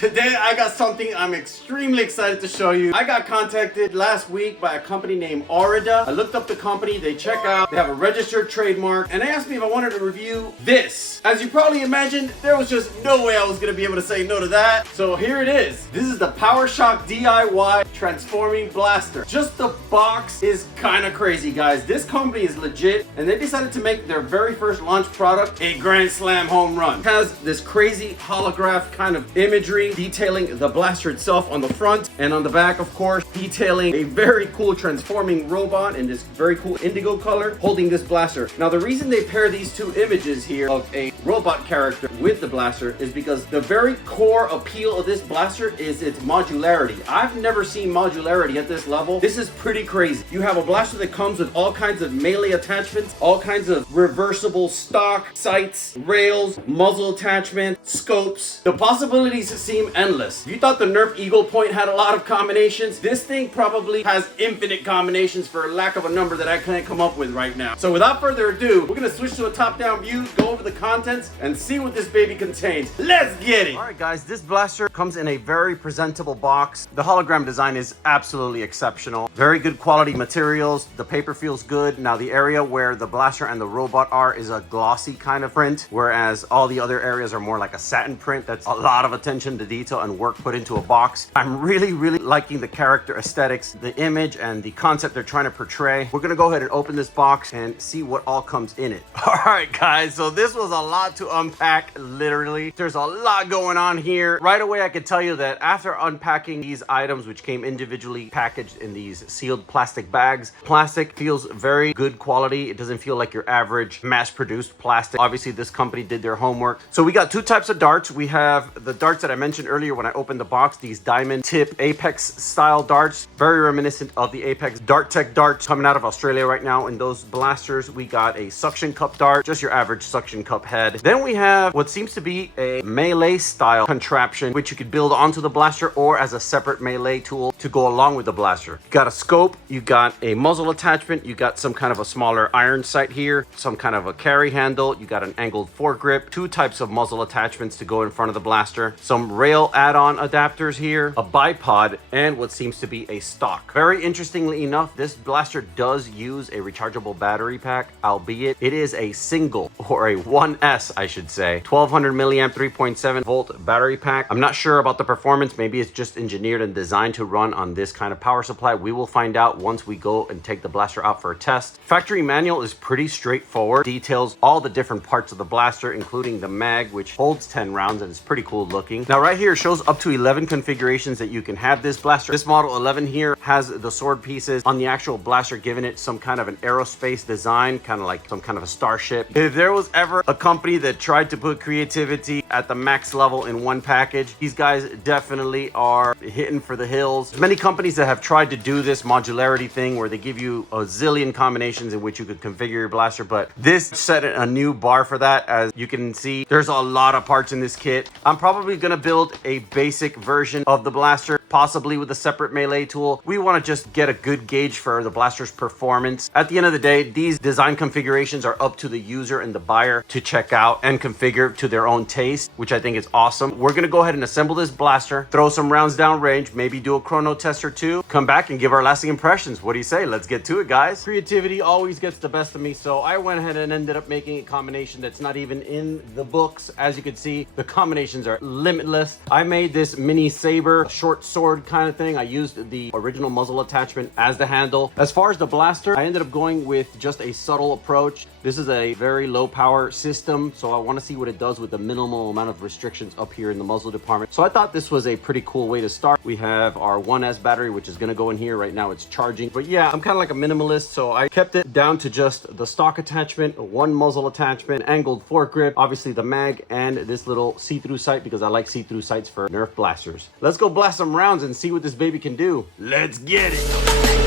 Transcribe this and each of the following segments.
Today I got something I'm extremely excited to show you. I got contacted last week by a company named Aurida. I looked up the company, they check out, they have a registered trademark, and they asked me if I wanted to review this. As you probably imagined, there was just no way I was gonna be able to say no to that. So here it is. This is the PowerShock DIY Transforming Blaster. Just the box is kind of crazy, guys. This company is legit, and they decided to make their very first launch product a grand slam home run. It has this crazy holograph kind of imagery detailing the blaster itself on the front, and on the back, of course, detailing a very cool transforming robot in this very cool indigo color holding this blaster. Now, the reason they pair these two images here of a robot character with the blaster is because the very core appeal of this blaster is its modularity. I've never seen modularity at this level. This is pretty crazy. You have a blaster that comes with all kinds of melee attachments, all kinds of reversible stock sights, rails, muzzle attachment, scopes. The possibilities seem endless. If you thought the Nerf Eagle Point had a lot of combinations, this thing probably has infinite combinations for lack of a number that I can't come up with right now. So without further ado, we're gonna switch to a top-down view, go over the contents, and see what this baby contains. Let's get it! Alright guys, this blaster comes in a very presentable box. The hologram design is absolutely exceptional. Very good quality materials. The paper feels good. Now the area where the blaster and the robot are is a glossy kind of print, whereas all the other areas are more like a satin print. That's a lot of attention to detail and work put into a box. I'm really liking the character aesthetics, the image, and the concept they're trying to portray. We're gonna go ahead and open this box and see what all comes in it. All right, guys, so this was a lot to unpack, literally. There's a lot going on here. Right away, I can tell you that after unpacking these items, which came individually packaged in these sealed plastic bags, plastic feels very good quality. It doesn't feel like your average mass-produced plastic. Obviously, this company did their homework. So we got two types of darts. We have the darts that I mentioned earlier when I opened the box, these diamond tip Apex style darts, very reminiscent of the Apex Dart Tech darts coming out of Australia right now. In those blasters, we got a suction cup dart, just your average suction cup head. Then we have what seems to be a melee style contraption, which you could build onto the blaster or as a separate melee tool to go along with the blaster. You got a scope, you got a muzzle attachment, you got some kind of a smaller iron sight here, some kind of a carry handle, you got an angled foregrip, two types of muzzle attachments to go in front of the blaster, some rail add-on adapters here, a bipod, and what seems to be a stock. Very interestingly enough, this blaster does use a rechargeable battery pack, albeit it is a single, or a 1S I should say, 1200 milliamp 3.7 volt battery pack. I'm not sure about the performance. Maybe it's just engineered and designed to run on this kind of power supply. We will find out once we go and take the blaster out for a test. Factory manual is pretty straightforward, details all the different parts of the blaster, including the mag, which holds 10 rounds and it's pretty cool looking. Now right here shows up to 11 configurations that you can have this blaster. This model 11 here has the sword pieces on the actual blaster, giving it some kind of an aerospace design, kind of like some kind of a starship. If there was ever a company that tried to put creativity at the max level in one package, these guys definitely are hitting for the hills. There's many companies that have tried to do this modularity thing where they give you a zillion combinations in which you could configure your blaster, but this set a new bar for that. As you can see, there's a lot of parts in this kit. I'm probably gonna build a basic version of the blaster, possibly with a separate melee tool. We want to just get a good gauge for the blaster's performance. At the end of the day, these design configurations are up to the user and the buyer to check out and configure to their own taste, which I think is awesome. We're gonna go ahead and assemble this blaster, throw some rounds down range, maybe do a chrono test or two, come back and give our lasting impressions. What do you say? Let's get to it, guys. Creativity always gets the best of me, so I went ahead and ended up making a combination that's not even in the books. As you can see, the combinations are limitless. I made this mini saber, short sword kind of thing. I used the original muzzle attachment as the handle. As far as the blaster, I ended up going with just a subtle approach. This is a very low power system, so I want to see what it does with the minimal amount of restrictions up here in the muzzle department. So I thought this was a pretty cool way to start. We have our 1S battery, which is going to go in here. Right now it's charging, but yeah, I'm kind of like a minimalist, so I kept it down to just the stock attachment, one muzzle attachment, angled foregrip, obviously the mag, and this little see-through sight because I like see-through sights for Nerf blasters. Let's go blast some rounds and see what this baby can do. Let's get it.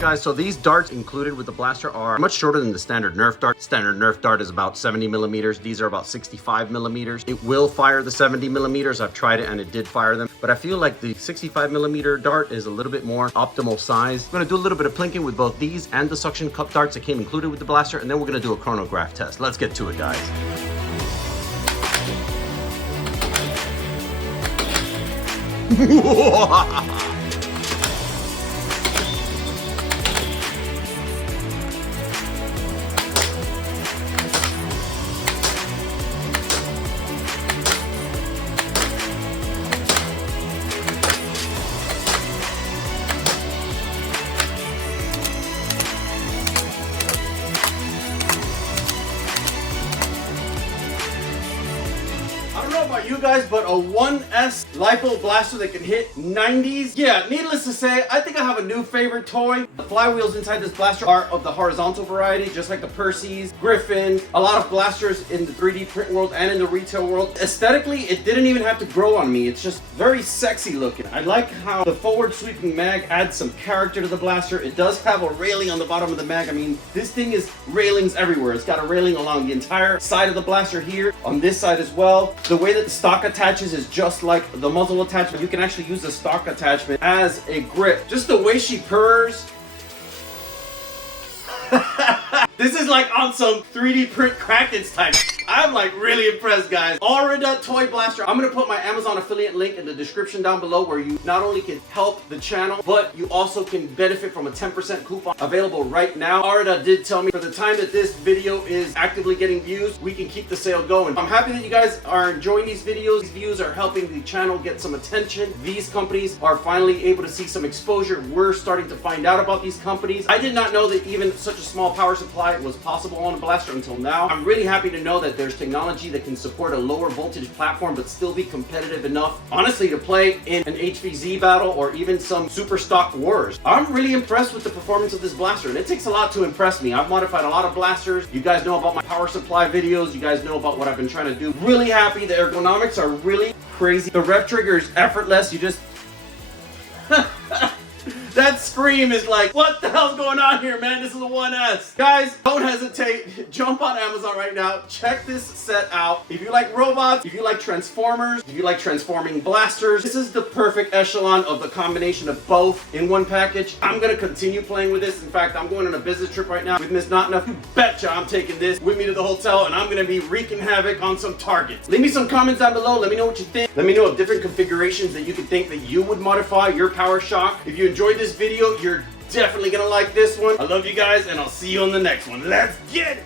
Alright guys, so these darts included with the blaster are much shorter than the standard Nerf dart. Standard Nerf dart is about 70 millimeters. These are about 65 millimeters. It will fire the 70 millimeters. I've tried it and it did fire them. But I feel like the 65 millimeter dart is a little bit more optimal size. I'm going to do a little bit of plinking with both these and the suction cup darts that came included with the blaster. And then we're going to do a chronograph test. Let's get to it, guys. I don't know about you guys, but a 1S LiPo blaster that can hit 90s. Yeah, needless to say, I think I have a new favorite toy. The flywheels inside this blaster are of the horizontal variety, just like the Percy's, Griffin, a lot of blasters in the 3D print world and in the retail world. Aesthetically, it didn't even have to grow on me. It's just very sexy looking. I like how the forward sweeping mag adds some character to the blaster. It does have a railing on the bottom of the mag. I mean, this thing is railings everywhere. It's got a railing along the entire side of the blaster here, on this side as well. The way that the stock attaches is just like the muzzle attachment. You can actually use the stock attachment as a grip. Just the way she purrs. This is like on some 3D print Kraken type. I'm like really impressed, guys. Aurida toy blaster. I'm gonna put my Amazon affiliate link in the description down below, where you not only can help the channel, but you also can benefit from a 10% coupon available right now. Aurida did tell me for the time that this video is actively getting views, we can keep the sale going. I'm happy that you guys are enjoying these videos. These views are helping the channel get some attention. These companies are finally able to see some exposure. We're starting to find out about these companies. I did not know that even such a small power supply was possible on a blaster until now. I'm really happy to know that there's technology that can support a lower voltage platform but still be competitive enough, honestly, to play in an HVZ battle or even some super stock wars. I'm really impressed with the performance of this blaster, and it takes a lot to impress me. I've modified a lot of blasters. You guys know about my power supply videos. You guys know about what I've been trying to do. Really happy. The ergonomics are really crazy. The rev trigger is effortless. You just that scream is like, what the hell's going on here, man? This is a 1S. Guys, don't hesitate. Jump on Amazon right now. Check this set out. If you like robots, if you like Transformers, if you like transforming blasters, this is the perfect echelon of the combination of both in one package. I'm going to continue playing with this. In fact, I'm going on a business trip right now with Miss Not Enough. You betcha I'm taking this with me to the hotel, and I'm going to be wreaking havoc on some targets. Leave me some comments down below. Let me know what you think. Let me know of different configurations that you could think that you would modify your Power Shock. If you enjoyed this video, you're definitely gonna like this one. I love you guys, and I'll see you on the next one. Let's get it!